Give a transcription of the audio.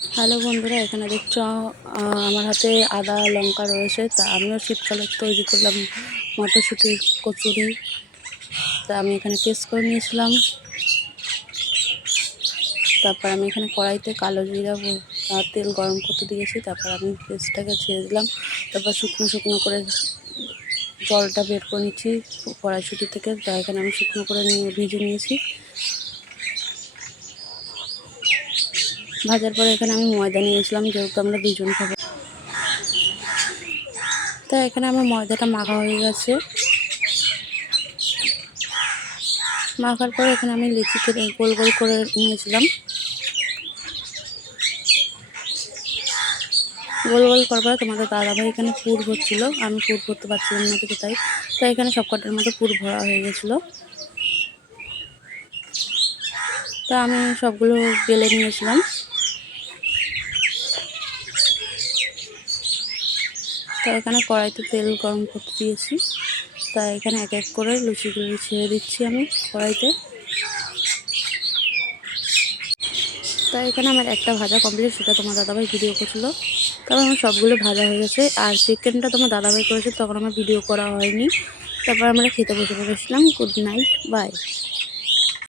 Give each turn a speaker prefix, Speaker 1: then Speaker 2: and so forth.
Speaker 1: Hello বন্ধুরা, এখানে দেখছ আমার হাতে আদা, লঙ্কা রয়েছে। তা আমিও শীতকালে তৈরি করলাম মটরশুঁটির কচুরি। তা আমি এখানে পেস্ট করে নিয়েছিলাম। তারপর আমি এখানে কড়াইতে কালো জিরা তেল গরম করতে দিয়েছি। তারপর আমি পেস্টটাকে ছেড়ে দিলাম। তারপর শুকনো শুকনো করে জলটা বের করে নিচ্ছি কড়াইশুঁটি থেকে। তা এখানে আমি শুকনো করে নিয়ে, ভিজে নিয়েছি। ভাজার পরে এখানে আমি ময়দা নিয়েছিলাম যেহেতু আমরা দুজন খাব। তা এখানে আমার ময়দাটা মাখা হয়ে গেছে। মাখার পরে এখানে আমি লিচি কেটে গোল গোল করে নিয়েছিলাম। গোল গোল করার পরে তোমাদের দাদাভাই এখানে পুর ভরছিল। আমি পুর ভরতে পারছিলাম না থেকে তাই এখানে সব কটার মধ্যে পুর ভরা হয়ে গেছিল। তা আমি সবগুলো বেলে নিয়েছিলাম। তা এখানে কড়াইতে তেল গরম করতে দিয়েছি। তা এখানে এক এক করে লুচিগুলো ছেড়ে দিচ্ছি আমি কড়াইতে। তা এখানে আমার একটা ভাজা কমপ্লিট সেটা তোমার দাদাভাই ভিডিও করছিল। তারপর আমার সবগুলো ভাজা হয়ে গেছে। আর চিকেনটা তোমার দাদাভাই করেছে, তখন আমার ভিডিও করা হয়নি। তারপর আমরা খেতে বসে পড়েছিলাম গুড নাইট বাই